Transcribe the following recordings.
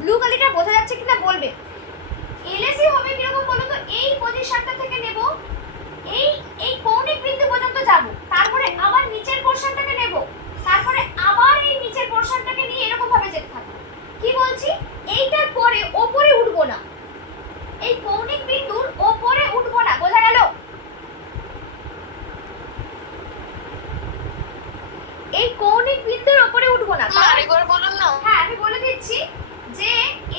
Blue কালিটা বোঝা যাচ্ছে কিনা বলবে। এলএসি হবে কিরকম বলো তো, এই পজিশনটা থেকে নেব, এই এই কৌণিক বিন্দু পর্যন্ত যাব, তারপরে আবার নিচের পোরশনটাকে নেব, তারপরে আবার এই নিচের পোরশনটাকে নিয়ে এরকম ভাবে যেতে থাকবো। কি বলছি, এইটার পরে ওপরে উঠবো না, এই কৌণিক বিন্দুর ওপরে উঠবো না, বোঝা গেল? এই কৌণিক বিন্দুর উপরে উঠবো না। আরেকবার বলুন না। হ্যাঁ আমি বলে দিচ্ছি যে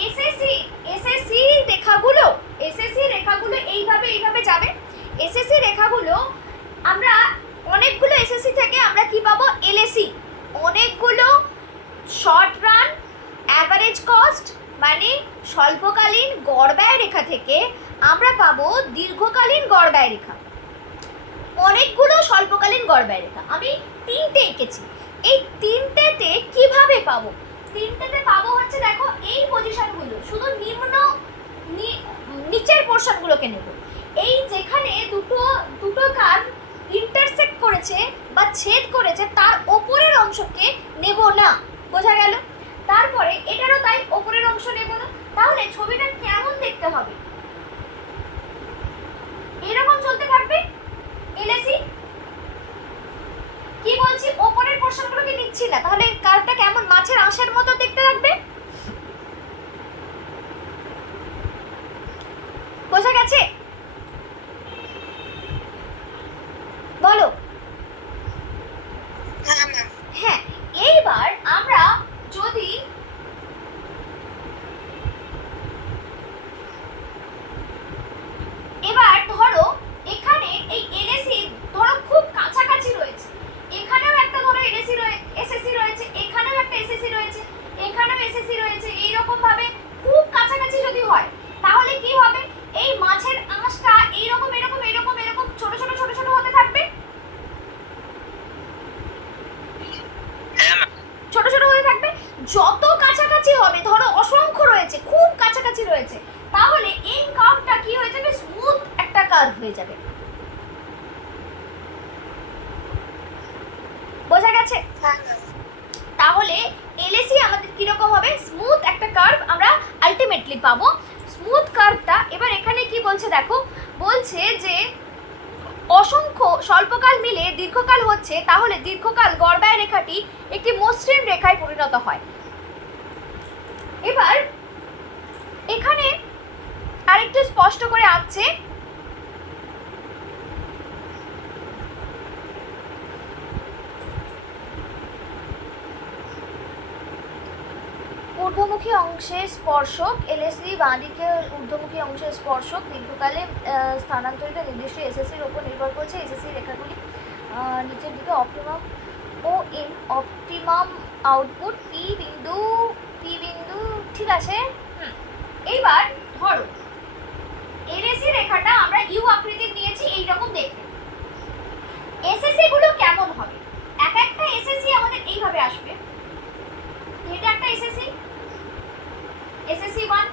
এসএসসি রেখাগুলো এইভাবে যাবে। এসএসসি রেখাগুলো আমরা অনেকগুলো এসএসসি থেকে আমরা কি পাবো, এলএসি, অনেকগুলো শর্ট রান অ্যাভারেজ কস্ট মানে স্বল্পকালীন গড় ব্যয় রেখা থেকে আমরা পাবো দীর্ঘকালীন গড় ব্যয় রেখা। অনেকগুলো স্বল্পকালীন গড় ব্যয় রেখা আমি 3টে এঁকেছি। এই 3টেতে কিভাবে পাবো, 3টেতে পাবো হচ্ছে দেখো এই পজিশনগুলো, শুধু নিচের পোরশনগুলোকে নেব। এই যেখানে দুটো কার্ভ ইন্টারসেক্ট করেছে বা ছেদ করেছে তার ওপরের অংশকে নেব না, বোঝা গেল? তারপরে এটারও তাই, ওপরের অংশ নেব না। তাহলে ছবিটা কেমন দেখতে হবে, এরকম চলতে থাকবে। এলএসি কি বলছি, ওপরের পোরশনগুলোকে নিচ্ছি না, তাহলে কার্ভটা কেমন মাছের আঁশের মতো দেখতে লাগবে, বোঝা গেছে? বলো। হ্যাঁ এইবার আমরা যদি এবার ধরো এখানে এই এলএসি ধরো খুব কাছাকাছি রয়েছে, এখানেও একটা ধরো এসএসসি রয়েছে, এখানেও একটা এসএসসি রয়েছে, এখানেও এসএসসি রয়েছে, এইরকম ভাবে খুব কাছাকাছি যদি হয় তাহলে কি হবে, এই মাছের আঁশটা এইরকম এরকম এরকম এরকম ছোট ছোট ছোট ছোট হতে থাকবে, ছোট ছোট হতে থাকবে। যত কাছাকাছি হবে, ধরো অসংখ্য রয়েছে, খুব কাছাকাছি রয়েছে, তাহলে এই কার্ভটা কি হয়ে যাবে, স্মুথ একটা কার্ভ হয়ে যাবে, বোঝা গেছে? তাহলে এলএসি আমাদের কিরকম হবে, স্মুথ একটা কার্ভ আমরা আলটিমেটলি পাবো। স্মুথ কার্ভটা এবার এখানে কি বলছে দেখো, বলছে যে অসংখ্য স্বল্পকাল মিলে দীর্ঘকাল হচ্ছে, তাহলে দীর্ঘকাল গড় ব্যয় রেখাটি একটি মসৃণ রেখায় পরিণত হয়। এবার এখানে আরেকটু স্পষ্ট করে আঁকছে, ঊর্ধ্বমুখী অংশে স্পর্শক, এলএসি বাঁদিকে ঊর্ধ্বমুখী অংশের স্পর্শক দীর্ঘকালে স্থানান্তরিত নির্দিষ্ট এসএসসির উপর নির্ভর করছে। এসএসসি রেখাগুলি নিচের দিকে অপটিমাম আউটপুট পি বিন্দু ঠিক আছে। এইবার ধরো এলএসি রেখাটা আমরা ইউ আকৃতির নিয়েছি, এইরকম দেখতে। এসএসসি গুলো কেমন হবে, এক একটা এসএসসি আমাদের এইভাবে আসবে, এটা একটা এসএসসি, এসএসসি 1,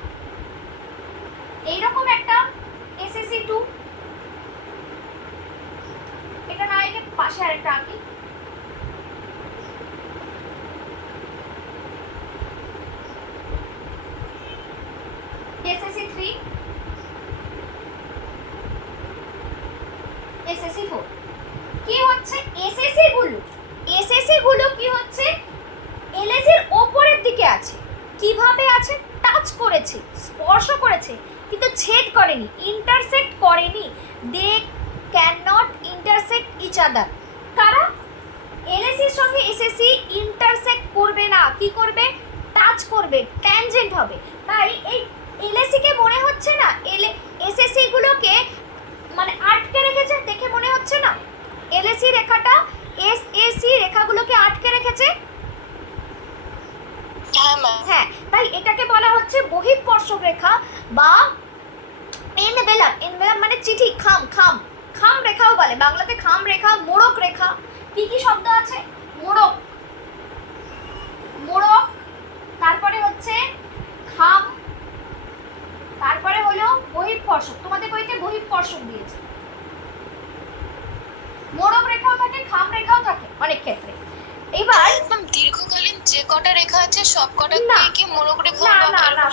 এইরকম একটা এসএসসি 2, এটা না একে পাশে আরেকটা আঁকি, এসএসসি 3, এসএসসি 4। কি হচ্ছে, এসএসসি গুলো কি হচ্ছে, এলএসির ওপরের দিকে আছে। কিভাবে আছে, টাচ করেছে, স্পর্শ করেছে, কিন্তু ছেদ করেনি, ইন্টারসেক্ট করেনি। They can not intersect each other. কারা, এলএসির সঙ্গে এসএসসি ইন্টারসেক্ট করবে না, কি করবে, টাচ করবে, ট্যানজেন্ট হবে। তাই এই এলএসি কে মনে হচ্ছে না, এসএসসি গুলোকে মানে আটকে রেখেছে, দেখে মনে হচ্ছে না এলএসি রেখাটা এসএসসি রেখাগুলোকে আটকে রেখেছে। হ্যাঁ, তাই এটাকে বলা হচ্ছে বহিঃস্পর্শক রেখা বা এনভেলাপ মানে চিঠি, খাম রেখাও বলে, বাংলাতে খাম রেখা, মোড়ক রেখা। কি কি শব্দ আছে, মোড়ক, তারপরে হচ্ছে খাম, তারপরে হলো বহিঃস্পর্শক। তোমাদের বইতে বহিঃস্পর্শক দিয়েছে, মোড়ক রেখাও থাকে, খাম রেখাও থাকে অনেক ক্ষেত্রে। এবার একদম দীর্ঘকালীন যে কটা রেখা আছে সব কটা কি মোড়ক রেখা? না,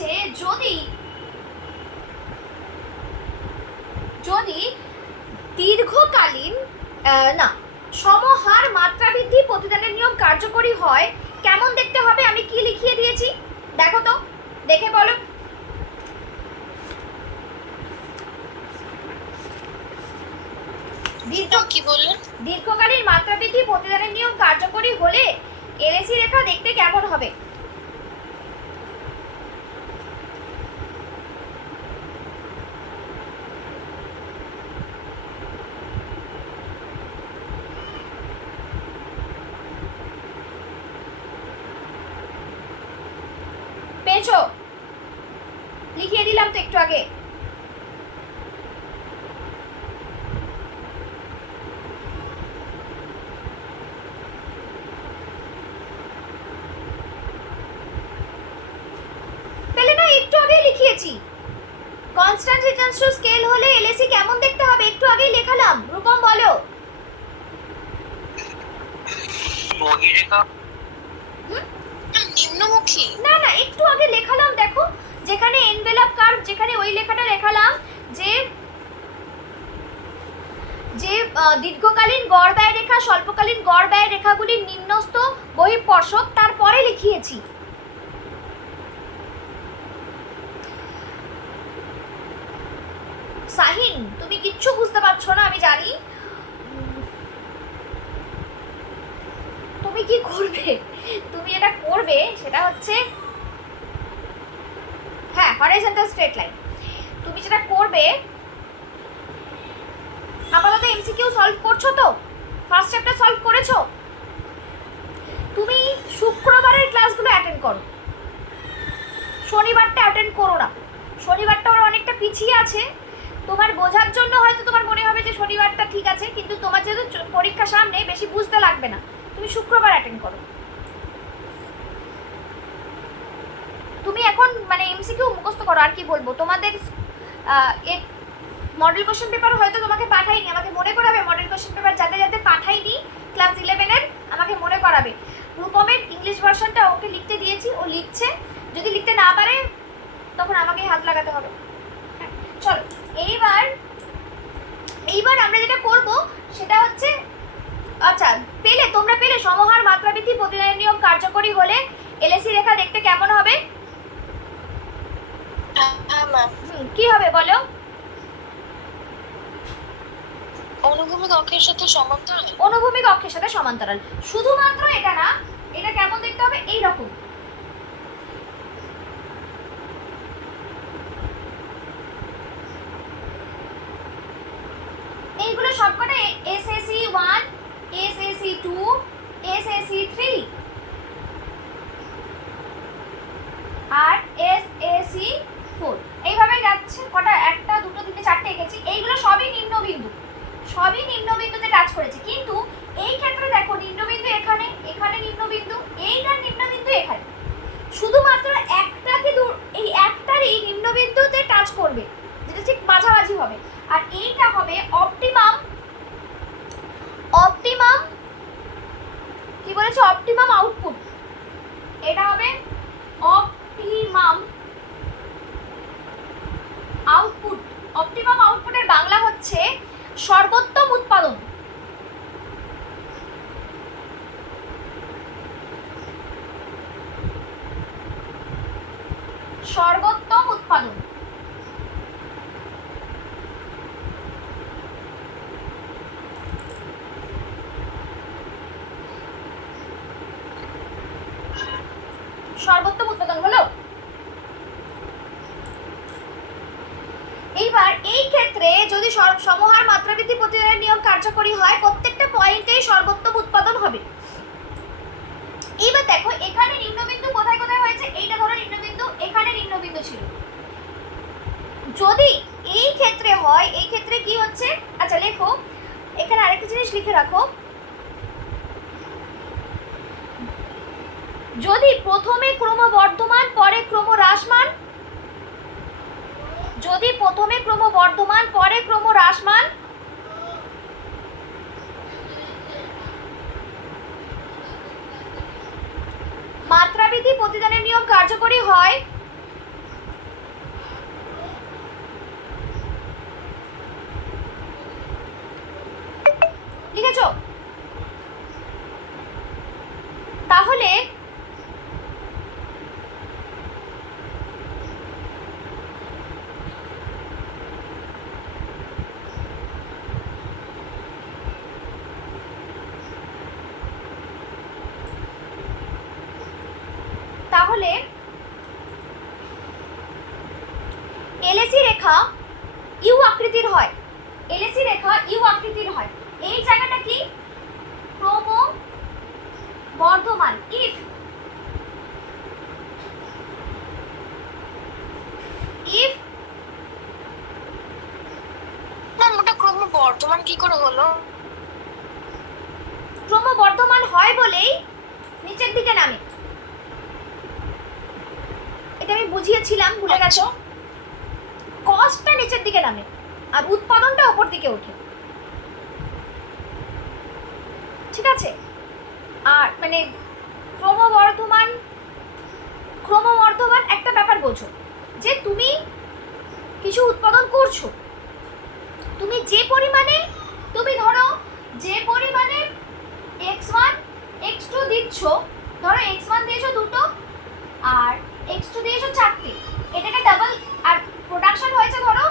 বলেছে যদি যদি দীর্ঘকালীন না সমহার মাত্রা বৃদ্ধি প্রতিদানের নিয়ম কার্যকরী হয় কেমন দেখতে হবে, আমি কি লিখিয়ে দিয়েছি দেখো তো, দেখে বলো। কি বললেন? দীর্ঘকালীন মাত্রা বৃদ্ধি প্রতিদানের নিয়ম কার্যকরী হলে এলএসি রেখা দেখতে কেমন হবে? পেয়েছো? লিখিয়ে দিলাম তো একটু আগে। পেলে না? একটু আগেই লিখিয়েছি। কনস্ট্যান্ট রিটার্নস টু স্কেল হলে এলএসি কেমন দেখতে হবে একটু আগেই লেখালাম। রূপম বলো। নিম্নমুখী? না না, একটু আগে লেখালাম দেখো, যেখানে এনভেলপ কার্ভ, যেখানে ওই লেখাটা লেখালাম যে যে দীর্ঘকালীন গড় ব্যয় রেখা স্বল্পকালীন গড় ব্যয় রেখাগুলির নিম্নস্থ বহিঃস্পর্শক, তারপরে লিখিয়েছি। সাহিন তুমি কিচ্ছু বুঝতে পারছো না আমি জানি। তুমি কি করবে, তুমি এটা করবে সেটা হচ্ছে হ্যাঁ হরাইজন্টাল স্ট্রেট লাইন। তুমি যেটা করবে আপাতত এমসিকিউ সলভ করছো তো, ফার্স্ট চ্যাপ্টার সলভ করেছো, তুমি শুক্রবারের ক্লাসগুলো অ্যাটেন্ড করো, শনিবারটা অ্যাটেন্ড করো না। শনিবারটা ওরা অনেকটা পিছিয়ে আছে, তোমার বোঝার জন্য হয়তো তোমার মনে হবে যে শনিবারটা ঠিক আছে, কিন্তু তোমার যেহেতু পরীক্ষা সামনে বেশি বুঝতে লাগবে না, তুমি শুক্রবার অ্যাটেন্ড করো। তুমি এখন মানে এমসিকিউ মুখস্থ করো, আর কি বলবো তোমাদের। মডেল কোশ্চেন পেপার হয়তো তোমাকে পাঠাইনি, আমাকে মনে করাবে মডেল কোশ্চেন পেপার যাতে যাতে পাঠাইনি ক্লাস 11-এর, আমাকে মনে করাবে। রূপমের ইংলিশ ভার্সনটা ওকে লিখতে দিয়েছি, ও লিখছে, যদি লিখতে না পারে তখন আমাকেই হাত লাগাতে হবে। চলো এইবার আমরা যেটা করব সেটা হচ্ছে, আচ্ছা পেলে তোমরা পেলে সমহার মাত্রা বৃদ্ধি প্রতিদানের নিয়ম কার্যকরী হলে এলএসি রেখা দেখতে কেমন হবে? কি হবে বলো? অনুভূমিক অক্ষের সাথে সমান্তরাল। অনুভূমিক অক্ষের সাথে সমান্তরাল, শুধুমাত্র এটা না, এটা কেমন দেখতে হবে এই রকম। এইগুলো সবকটা এসএসসি 1, এসএসসি 2, এসএসসি 3 আর এসএসসি 4 এইভাবে যাচ্ছে। কটা? 1 2 3 4টে এঁকেছি, এইগুলো সবই নিম্নবিন্দু, সবই নিম্নবিন্দুতে টাচ করেছে। কিন্তু এই ক্ষেত্রে দেখো নিম্নবিন্দু এখানে, এখানে নিম্নবিন্দু, এইটার নিম্নবিন্দু এখানে, শুধুমাত্র একটাকে এই একটারই নিম্নবিন্দুতে টাচ করবে, যেটা ঠিক মাঝামাঝি হবে। আর এইটা হবে অপটিমাম, অপটিমাম কি বলেছে, অপটিমাম আউটপুট। এটা হবে অপটিমাম আউটপুট। অপটিমাম আউটপুটের বাংলা হচ্ছে সর্বোত্তম উৎপাদন। সর্বোত্তম উৎপাদন। সর্বোত্তম উৎপাদন হলো। এইবার এই ক্ষেত্রে যদি সমহার মাত্রা বৃদ্ধি প্রতিদানের নিয়ম কার্যকরী হয়, প্রত্যেকটা পয়েন্টেই সর্বোত্তম উৎপাদন হবে। এইবার দেখো এখানে নিম্নবিন্দু কোথায় কোথায় হয়েছে, এইটা ধরো নিম্নবিন্দু, এখানে নিম্নবিন্দু ছিল। যদি এই ক্ষেত্রে হয়, এই ক্ষেত্রে কি হচ্ছে, আচ্ছা লেখো এখানে আরেকটা জিনিস লিখে রাখো, যদি প্রথমে ক্রমবর্ধমান পরে ক্রমহ্রাসমান, যদি প্রথমে ক্রমবর্ধমান পরে ক্রমহ্রাসমান, মাত্রাবৃদ্ধি প্রতিদানের নিয়ম কার্যকরী হয়, লিখেছো? তাহলে তাহলে এলএসি রেখা ইউ আকৃতির হয়। এলএসি রেখা ইউ আকৃতির হয়। এই জায়গাটা কি? ক্রমবর্ধমান। ইফ ম্যাম ওটা ক্রমবর্ধমান কি করে হলো? ক্রমবর্ধমান হয় বলেই নিচের দিকে নামে। এটা আমি বুঝিয়েছিলাম, ভুলে গেছো? কস্টটা নিচের দিকে নামে আর উৎপাদনটা উপর দিকে ওঠে। ঠিক আছে? আর মানে ক্রমবর্ধমান একটা ব্যাপার বোঝো, যে তুমি কিছু উৎপাদন করছো, তুমি যে পরিমাণে, তুমি ধরো যে পরিমাণে x1 x2 দিচ্ছ, ধরো x1 দিয়েছো দুটো আর x2 দিয়েছো চারটে, এটাকে ডাবল, আর প্রোডাকশন হয়েছে ধরো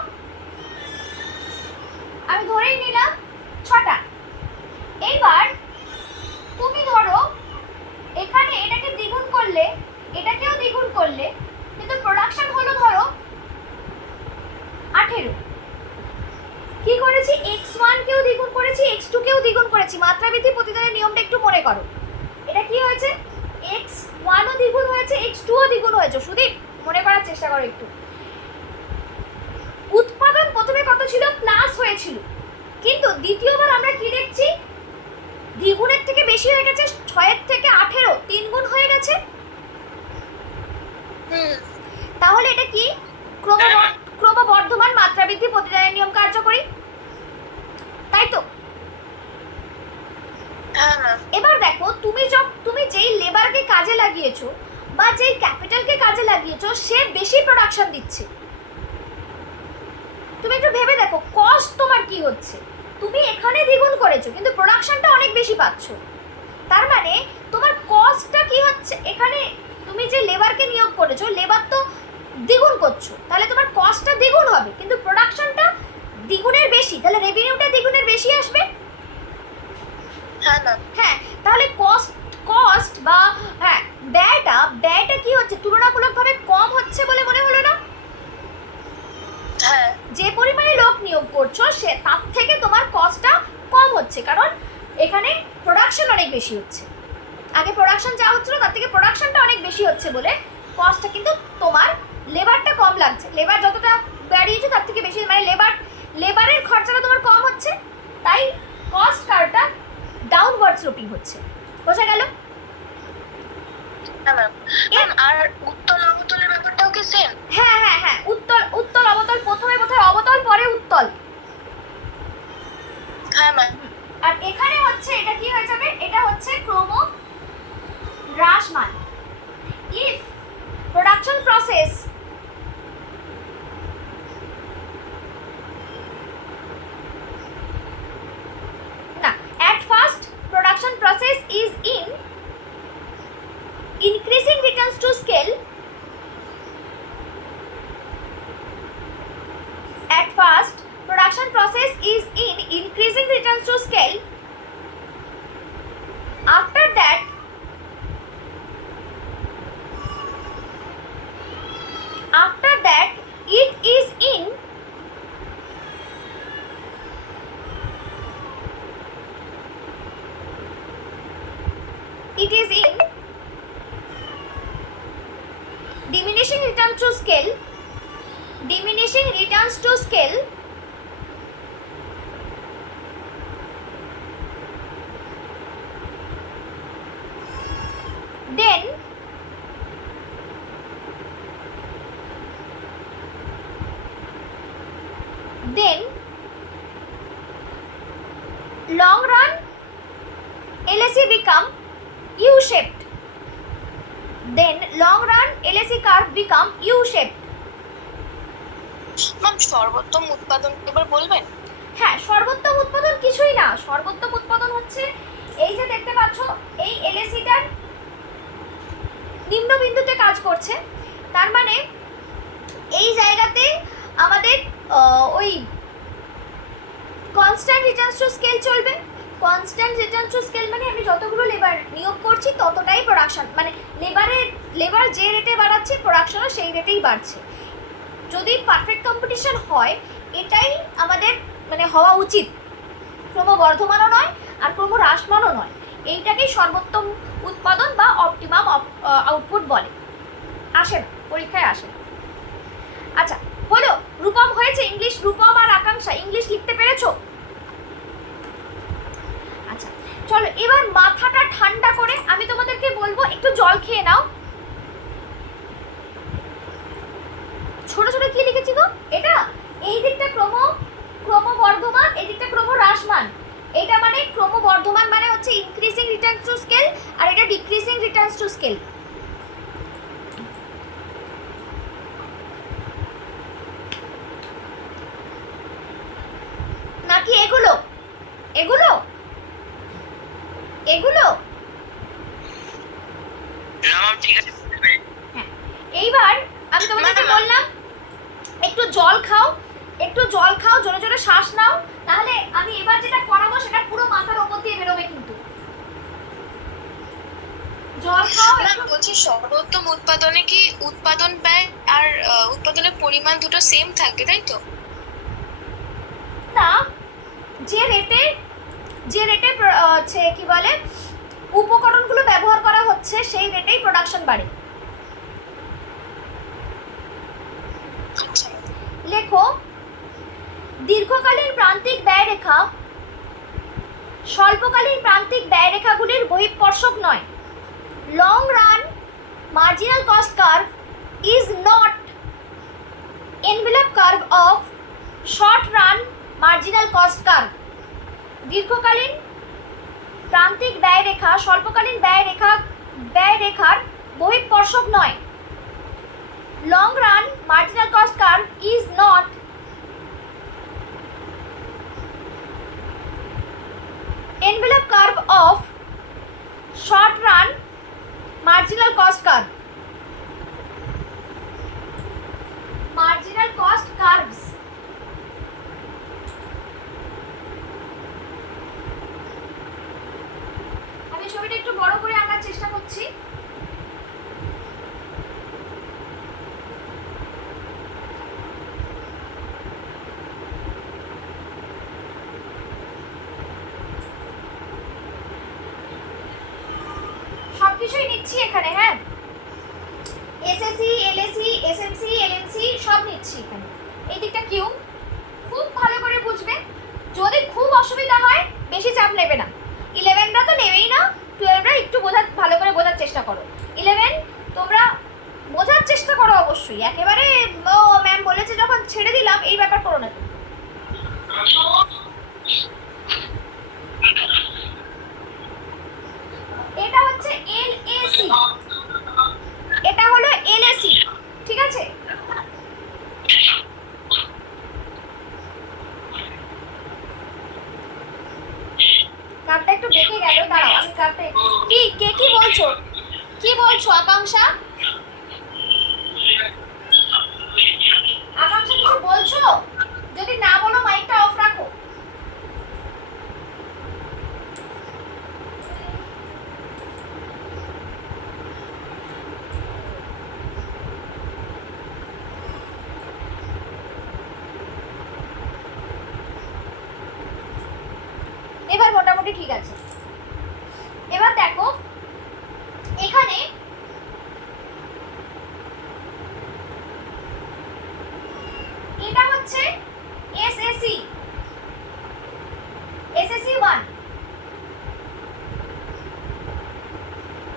আমি ধরেই নিলাম 6টা। এইবার তুমি ধরো এখানে এটাকে দ্বিগুণ করলে, এটাকেও দ্বিগুণ করলে, কিন্তু প্রোডাকশন হলো ধরো 18। কি করেছি? x1 কেও দ্বিগুণ করেছি, x2 কেও দ্বিগুণ করেছি। মাত্রাবৃদ্ধি প্রতিদানের নিয়মটা একটু মনে করো। এটা কি হয়েছে? x1 ও দ্বিগুণ হয়েছে, x2 ও দ্বিগুণ হয়েছে। সুদীপ, মনে করার চেষ্টা করো একটু। উৎপাদন প্রথমে কত ছিল? প্লাস হয়েছিল, কিন্তু দ্বিতীয়বার আমরা কি দেখছি? দ্বিগুণের থেকে বেশি হয়ে গেছে, 6-এর থেকে 18, 3 গুণ হয়ে গেছে। তাহলে এটা কি? ক্রমবর্ধমান মাত্রাবৃদ্ধি প্রতিদানের নিয়ম কার্যকরী, তাই তো? এবার দেখো, তুমি যেই লেবারকে কাজে লাগিয়েছো বা যেই ক্যাপিটালকে কাজে লাগিয়েছো, সে বেশি প্রোডাকশন দিচ্ছে। তুমি একটু ভেবে দেখো কস্ট তোমার কি হচ্ছে। তুমি এখানে দ্বিগুণ করেছো কিন্তু প্রোডাকশনটা অনেক বেশি পাচ্ছ। তার মানে তোমার কস্টটা কি হচ্ছে? এখানে তুমি যে লেবারকে নিয়োগ করেছো, লেবার তো দ্বিগুণ করছো, তাহলে তোমার কস্টটা দ্বিগুণ হবে কিন্তু প্রোডাকশনটা দ্বিগুণের বেশি, তাহলে রেভিনিউটা দ্বিগুণের বেশি আসবে। হ্যাঁ, তাহলে কস্ট বা হ্যাঁ ব্যয়টা কি হচ্ছে? তুলনামূলকভাবে কম হচ্ছে বলে মনে হলো না? হ্যাঁ, যে পরিমাণে লোক নিয়োগ করছো সে তার থেকে তোমার কস্টটা কম হচ্ছে, কারণ এখানে প্রোডাকশন অনেক বেশি হচ্ছে। আগে প্রোডাকশন যা হচ্ছিল তার থেকে প্রোডাকশনটা অনেক বেশি হচ্ছে বলে কস্টটা, কিন্তু তোমার লেবারটা কম লাগছে। লেবার যতটা বাড়িয়েছো তার থেকে বেশি, মানে লেবারের খরচাটা তোমার কম হচ্ছে, তাই কস্ট কার্ভটা ডাউনওয়ার্ড স্লোপিং হচ্ছে। বোঝা গেল? আর উত্তল অবতলের ব্যাপারটাও কি সেম? হ্যাঁ, উত্তল অবতল, প্রথমে বোধহয় অবতল পরে উত্তল। হ্যাঁ ম্যাম। আর এখানে হচ্ছে এটা কি হয়ে যাবে? এটা হচ্ছে ক্রম হ্রাসমান। If production process at first production process is in increasing returns to scale. At first production process is in increasing returns to scale. After that it is in diminishing returns to scale. Then long run LSE become U-shaped. Then long run LSE curve become U-shaped. Ma'am সর্বোত্তম উৎপাদন এবার বলবেন? হ্যাঁ, সর্বোত্তম উৎপাদন কিছুই না। সর্বোত্তম উৎপাদন করছে। তার মানে এই জায়গাতে আমাদের ওই কনস্ট্যান্ট রিটার্নস টু স্কেল চলবে। কনস্ট্যান্ট রিটার্নস টু স্কেল মানে আমি যতগুলো লেবার নিয়োগ করছি ততটাই প্রোডাকশন, মানে লেবার যে রেটে বাড়াচ্ছে প্রোডাকশনও সেই রেটেই বাড়ছে। যদি পারফেক্ট কম্পিটিশন হয় এটাই আমাদের মানে হওয়া উচিত, ক্রমবর্ধমানও নয় আর ক্রমহ্রাসমানও নয়, এইটাকেই সর্বোত্তম উৎপাদন বা অপটিমাম আউটপুট বলে। আসে না, পরীক্ষায় আসে না। আচ্ছা হলো, রূপম হয়েছে ইংলিশ, রূপম আর আকাঙ্ক্ষা ইংলিশ লিখতে পেরেছো? আচ্ছা চলো এবার মাথাটা ঠান্ডা করে আমি তোমাদেরকে বলবো একটু জল খেয়ে নাও। ছোট ছোট কি লিখেছি গো? এটা এই দিকটা ক্রমবর্ধমান, এই দিকটা ক্রমহ্রাসমান। এটা মানে ক্রমবর্ধমান মানে হচ্ছে ইনক্রিজিং রিটার্নস টু স্কেল, আর এটা ডিক্রিজিং রিটার্নস টু স্কেল। নাকি এগুলো এগুলো এগুলো ঠিক আছে। হ্যাঁ, এইবার আমি তোমাদেরকে বললাম একটু জল খাও, একটু জল খাও, জোরে জোরে শ্বাস নাও, তাহলে আমি এবার যেটা করাবো সেটা পুরো মাথার ওপর দিয়ে বেরোবে কিন্তু। জল খাও। বলছি সর্বোত্তম উৎপাদনে কি উৎপাদন ব্যয় আর উৎপাদনের পরিমাণ দুটো সেম থাকবে তাই তো? না, যে রেটে কি বলে উপকরণগুলো ব্যবহার করা হচ্ছে সেই রেটেই প্রোডাকশন বাড়ে। লেখো, দীর্ঘকালীন প্রান্তিক ব্যয়রেখা স্বল্পকালীন প্রান্তিক ব্যয়রেখাগুলির বহিঃস্পর্শক নয়। Long run marginal cost curve is not envelope curve of short run marginal cost curve. দীর্ঘকালীন প্রান্তিক ব্যয়রেখা স্বল্পকালীন ব্যয়রেখার বহিঃস্পর্শক নয়। Long run marginal cost curve is not envelope curve of short run marginal cost curve. Marginal cost curves আমি ছবিটা একটু বড় করে আঁকার চেষ্টা করছি। সবকিছুই নিচ্ছি এখানে, হ্যাঁ, এসএসসি, এলএসসি, এসএমসি, এলএমসি সব নিচ্ছি এখানে। এই দিকটা কিউ খুব ভালো করে বুঝবে। যদি খুব অসুবিধা হয় বেশি চাপ নেবে না। 11রা তো নেবেই না, 12রা একটু ভালো করে বোঝার চেষ্টা করো। 11 তোমরা বোঝার চেষ্টা করো অবশ্যই, একেবারে ও ম্যাম বলেছে যখন ছেড়ে দিলাম এই ব্যাপার করো না। এটা হচ্ছে এলএসি, এটা হলো এলএসি, ঠিক আছে? কাপটা একটু বেঁকে গেল, দাঁড়াও আমি কাপটা কি বলছো, কি বলছো আকাঙ্ক্ষা? আকাঙ্ক্ষা কিছু বলছো? যদি না বলো মাইকটা অফ রাখো। এবার মোটামুটি ঠিক আছে। এবার দেখো এখানে এটা হচ্ছে এসএসসি 1,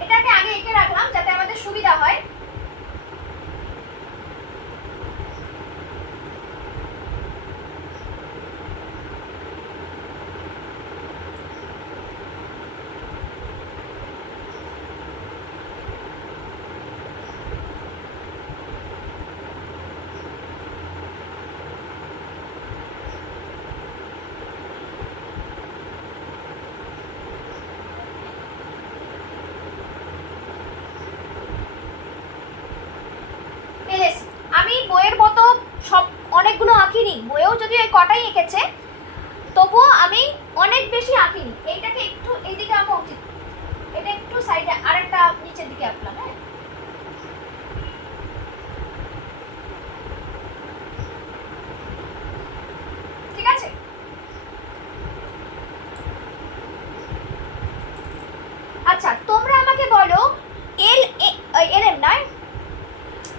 এটাকে আগে এঁকে রাখলাম যাতে আমাদের সুবিধা হয়। আঁকিনি, বইয়েও যদিও এই কটাই এঁকেছে, তবুও আমি অনেক বেশি আঁকিনি। এইটাকে একটু এইদিকে আঁকা উচিত, এটা একটু সাইডে আরেকটা নিচের দিকে আঁকলাম। হ্যাঁ, ঠিক আছে। আচ্ছা, তোমরা আমাকে বলো এল এম নয়,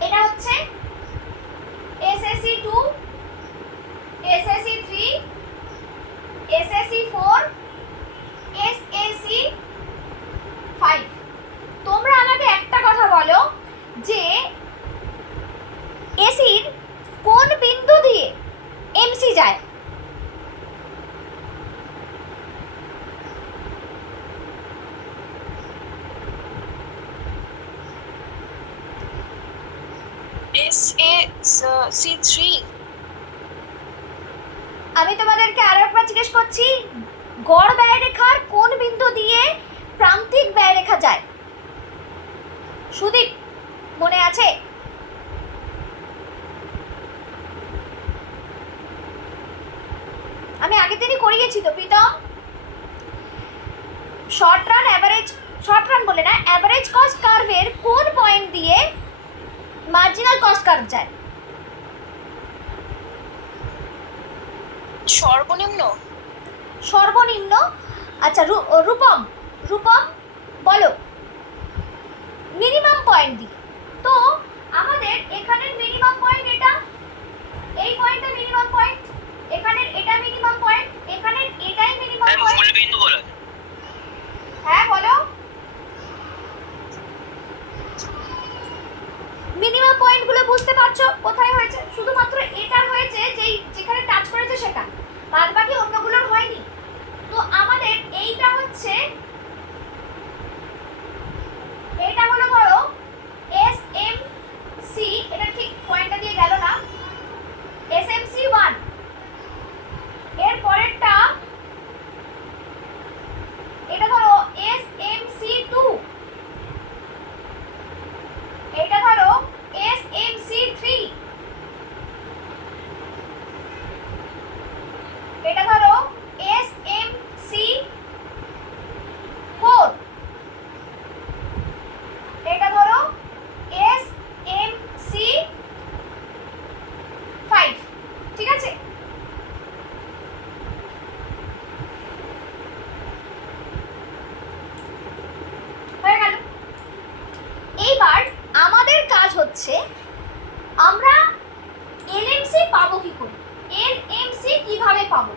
এটা হচ্ছে এসএসসি 2, এসএসসি 3, এসএসসি 4, এসএসসি 5। তোমরা আমাকে একটা কথা বলো যে এসির কোন বিন্দু দিয়ে এমসি যায়? SAC3। আমি তোমাদেরকে আরো একবার জিজ্ঞেস করছি, গড় ব্যয়রেখার কোন বিন্দু দিয়ে প্রান্তিক ব্যয়রেখা যায়? সুদীপ, মনে আছে? আমি আগের দিনই করিয়েছি তো প্রীতম। শর্ট রান বলে না, অ্যাভারেজ কস্ট কার্ভের কোন পয়েন্ট দিয়ে মার্জিনাল কস্ট কার্ভ যায়? সর্বনিম্ন। আচ্ছা রূপম বলো, মিনিমাম পয়েন্ট দিয়ে। তো আমাদের এখানের মিনিমাম পয়েন্ট এটা, এই পয়েন্টটা মিনিমাম পয়েন্ট, এখানের এটা মিনিমাম পয়েন্ট, এখানের এটাই মিনিমাম পয়েন্ট। মূল বিন্দু বলো। হ্যাঁ বলো, মিনিমাম পয়েন্টগুলো বুঝতে পারছো কোথায় হয়েছে? শুধুমাত্র এটা হয়েছে যেখানে টাচ করেছে সেটা, বাদ বাকি অন্যগুলোর হয়নি। তো আমাদের এইটা হচ্ছে, এটা হলো ধরো এসএমসি, এটা ঠিক পয়েন্টটা দিয়ে গেল না, এসএমসি 1। এর পরেরটা এটা ধরো এসএমসি 2, এটা ধরো এসএমসি 3, এটা ধরো এসএমসি 4, এটা ধরো এসএমসি 5। ঠিক আছে? হয়ে গেল। এইবার আমাদের কাজ হচ্ছে আমরা এলএমসি পাবো কি করে, এলএমসি কিভাবে পাবো?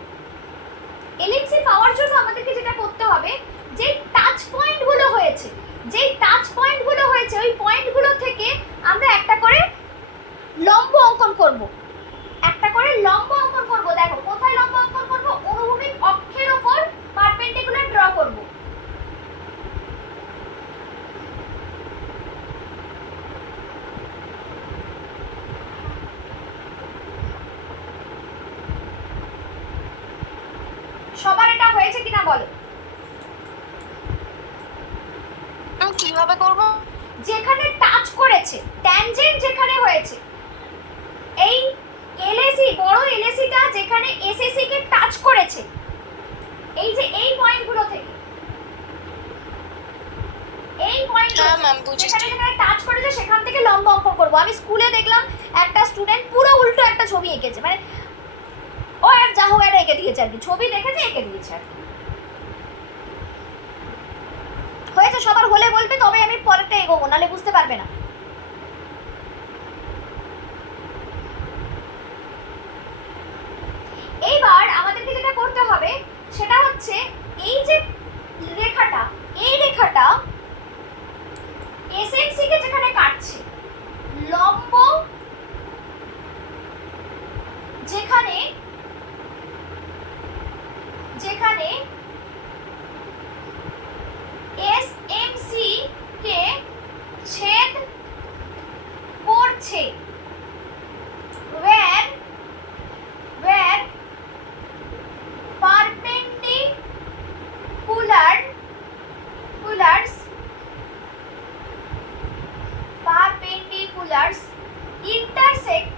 এলএমসি পাওয়ার জন্য আমাদেরকে যেটা করতে হবে, যে টাচ পয়েন্টগুলো হয়েছে ওই পয়েন্টগুলো থেকে আমরা একটা করে লম্ব অঙ্কন করব। দেখো কোথায় লম্ব অঙ্কন করব? অনুভূমিক অক্ষের উপর পারপেন্ডিকুলার ড্র করব। সবার এটা হয়েছে কিনা বলো? কিভাবে করব? যেখানে টাচ করেছে, ট্যানজেন্ট যেখানে হয়েছে, এই এলএসি, বড় এলএসিটা যেখানে এসএসসি কে টাচ করেছে, এই যে এই পয়েন্টগুলো থেকে, এই পয়েন্টগুলো যেখানে টাচ করেছে সেখান থেকে লম্ব অঙ্কন করব। আমি স্কুলে দেখলাম একটা স্টুডেন্ট পুরো উল্টো একটা ছবি এঁকেছে, মানে ও আর যা হোক একটা এঁকে দিয়েছে আর কি, ছবি দেখেছে এঁকে দিয়েছে আর কি। হয়েছে? সবার হলে বলবে, তবে আমি পরেরটা এগোবো, নাহলে বুঝতে পারবে না। এইবার আমাদেরকে যেটা করতে হবে সেটা হচ্ছে, এই যে রেখাটা, এই রেখাটা এসএমসি কে যেখানে কাটছে, লম্ব যেখানে এসএমসি কে ছেদ করছে, where perpendiculars intersect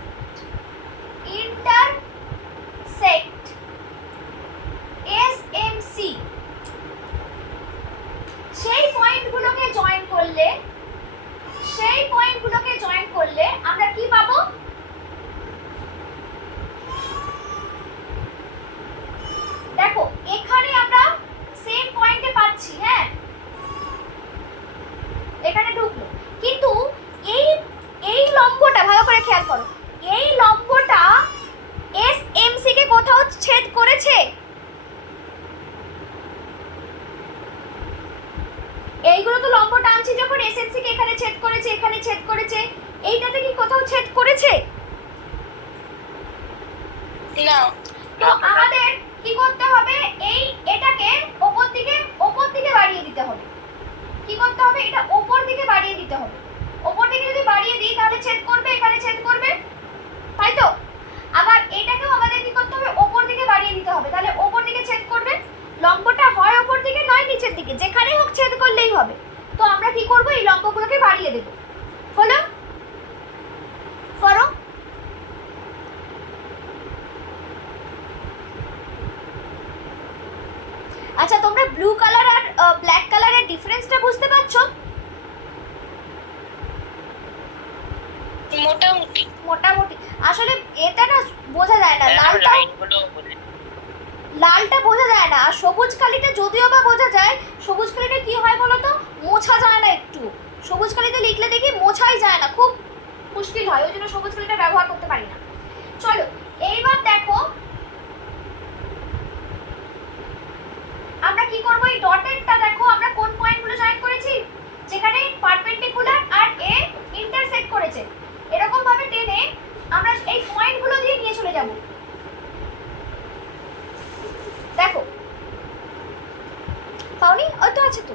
এইগুলো তো লম্ব টানছি যখন এসএনসি কে এখানে ছেদ করেছে, এখানে ছেদ করেছে, এইটাতে কি কোথাও ছেদ করেছে? না। তো আমাদের কি করতে হবে, এটাকে ওপর দিকে বাড়িয়ে দিতে হবে। কি করতে হবে, এটা ওপর দিকে বাড়িয়ে দিতে হবে। ওপর দিকে যদি বাড়িয়ে দিই তাহলে ছেদ করবে, এখানে ছেদ করবে, তাই তো? আবার এটাকেও আমাদের কি করতে হবে, ওপর দিকে বাড়িয়ে দিতে হবে, তাহলে ওপর দিকে ছেদ করবে। লম্বটা হয় ওপর দিকে নয় নিচের দিকে, যেখানেই হোক ছেদ করলেই হবে। তো আমরা কি করব, এই লম্বগুলোকে বাড়িয়ে দেব। হলো? করো। আচ্ছা, তোমরা ব্লু কালার আর ব্ল্যাক কালারের ডিফারেন্সটা বুঝতে পারছো? মোটামুটি। মোটামুটি। আসলে এটা না বোঝা যায় না, লালটা বোঝা যায় না, আর সবুজ কালিটা যদিও বা বোঝা যায়। সবুজ কালিটা কি হয় বলো তো, মোছা যায় না একটু। সবুজ কালিতে লিখলে দেখি মোছাই যায় না, খুব মুশকিল হয়, ওই জন্য সবুজ কালিটা ব্যবহার করতে পারি না। চলো এইবার দেখো আমরা কি করব, এই ডটেডটা দেখো আমরা কোন পয়েন্টগুলো জয়েন করেছি, যেখানে পারপেন্ডিকুলার আর এ ইন্টারসেক্ট করেছে। এরকম ভাবে টেনে আমরা এই পয়েন্টগুলো দিয়ে নিয়ে চলে যাব। দেখো পাওনি? ওই তো আছে তো,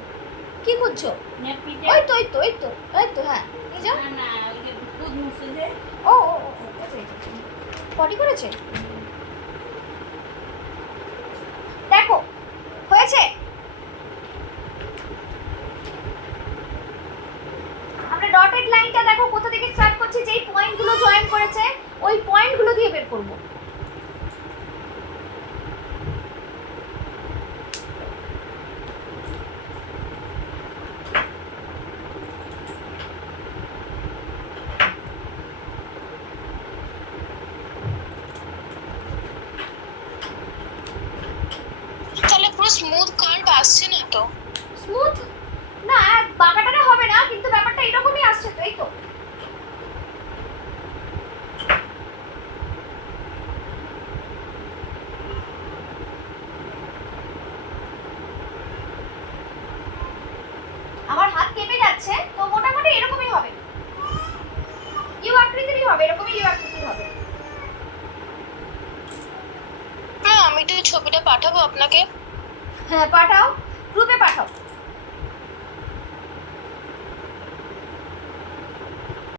কি খুঁজছো? ওই তো ওই তো ওই তো ওই তো, হ্যাঁ নিয়ে যাও। ও ও ও পটি করেছে, দেখো হয়েছে। আমরা ডটেড লাইনটা দেখো কোথা থেকে স্টার্ট করছি, যেই পয়েন্টগুলো জয়েন করেছে ওই পয়েন্টগুলো দিয়ে বের করব। তাহলে পুরো স্মুথ কার্ভ আসছে না তো? স্মুথ না, বাঁকাটা হবে না, কিন্তু ব্যাপারটা এরকমই আসছে তো, এই তো। আমার হাত কেঁপে যাচ্ছে, তো মোটামুটি এরকমই হবে, ইউ আকৃতিরই হবে, এরকমই ইউ আকৃতির হবে। হ্যাঁ, আমি তো ছবিটা পাঠাবো আপনাকে। হ্যাঁ পাঠাও, গ্রুপে পাঠাও।